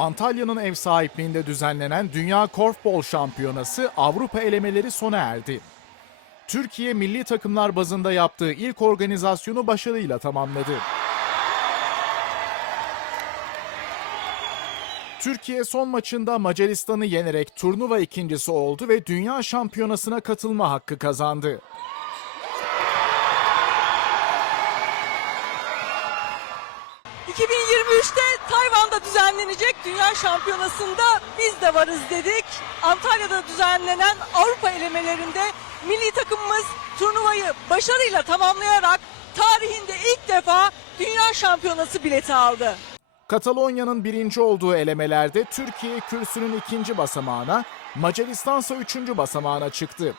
Antalya'nın ev sahipliğinde düzenlenen Dünya Korfbol Şampiyonası Avrupa elemeleri sona erdi. Türkiye milli takımlar bazında yaptığı ilk organizasyonu başarıyla tamamladı. Türkiye son maçında Macaristan'ı yenerek turnuva ikincisi oldu ve dünya şampiyonasına katılma hakkı kazandı. ...2023'te Tayvan'da düzenlenecek Dünya Şampiyonası'nda biz de varız dedik. Antalya'da düzenlenen Avrupa elemelerinde milli takımımız turnuvayı başarıyla tamamlayarak tarihinde ilk defa Dünya Şampiyonası bileti aldı. Katalonya'nın birinci olduğu elemelerde Türkiye kürsünün ikinci basamağına, Macaristan ise üçüncü basamağına çıktı.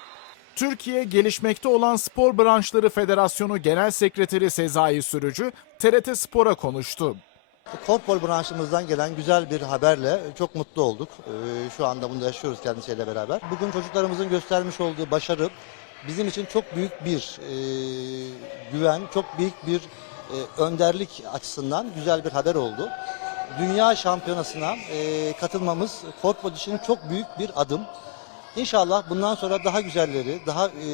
Türkiye Gelişmekte olan Spor Branşları Federasyonu Genel Sekreteri Sezai Sürücü, TRT Spor'a konuştu. Korfbol branşımızdan gelen güzel bir haberle çok mutlu olduk. Ee, Şu anda bunu yaşıyoruz kendisiyle beraber. Bugün çocuklarımızın göstermiş olduğu başarı bizim için çok büyük bir e, güven, çok büyük bir e, önderlik açısından güzel bir haber oldu. Dünya şampiyonasına e, katılmamız korfbol için çok büyük bir adım. İnşallah bundan sonra daha güzelleri, daha e,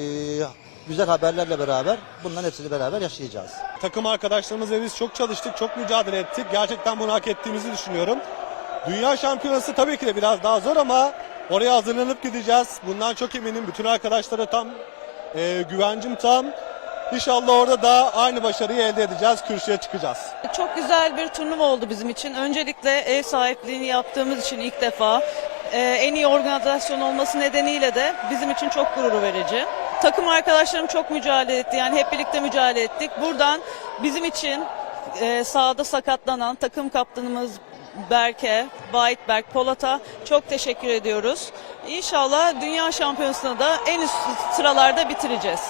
güzel haberlerle beraber bunların hepsini beraber yaşayacağız. Takım arkadaşlarımız ve biz çok çalıştık, çok mücadele ettik. Gerçekten bunu hak ettiğimizi düşünüyorum. Dünya şampiyonası tabii ki de biraz daha zor ama oraya hazırlanıp gideceğiz. Bundan çok eminim. Bütün arkadaşlara tam e, güvencim tam. İnşallah orada da aynı başarıyı elde edeceğiz. Kürsüye çıkacağız. Çok güzel bir turnuva oldu bizim için. Öncelikle ev sahipliğini yaptığımız için ilk defa e, en iyi organizasyon olması nedeniyle de bizim için çok gurur verici. Takım arkadaşlarım çok mücadele etti. Yani hep birlikte mücadele ettik. Buradan bizim için e, sahada sakatlanan takım kaptanımız Berke, Bayitberk, Polat'a çok teşekkür ediyoruz. İnşallah Dünya Şampiyonası'nda da en üst sıralarda bitireceğiz.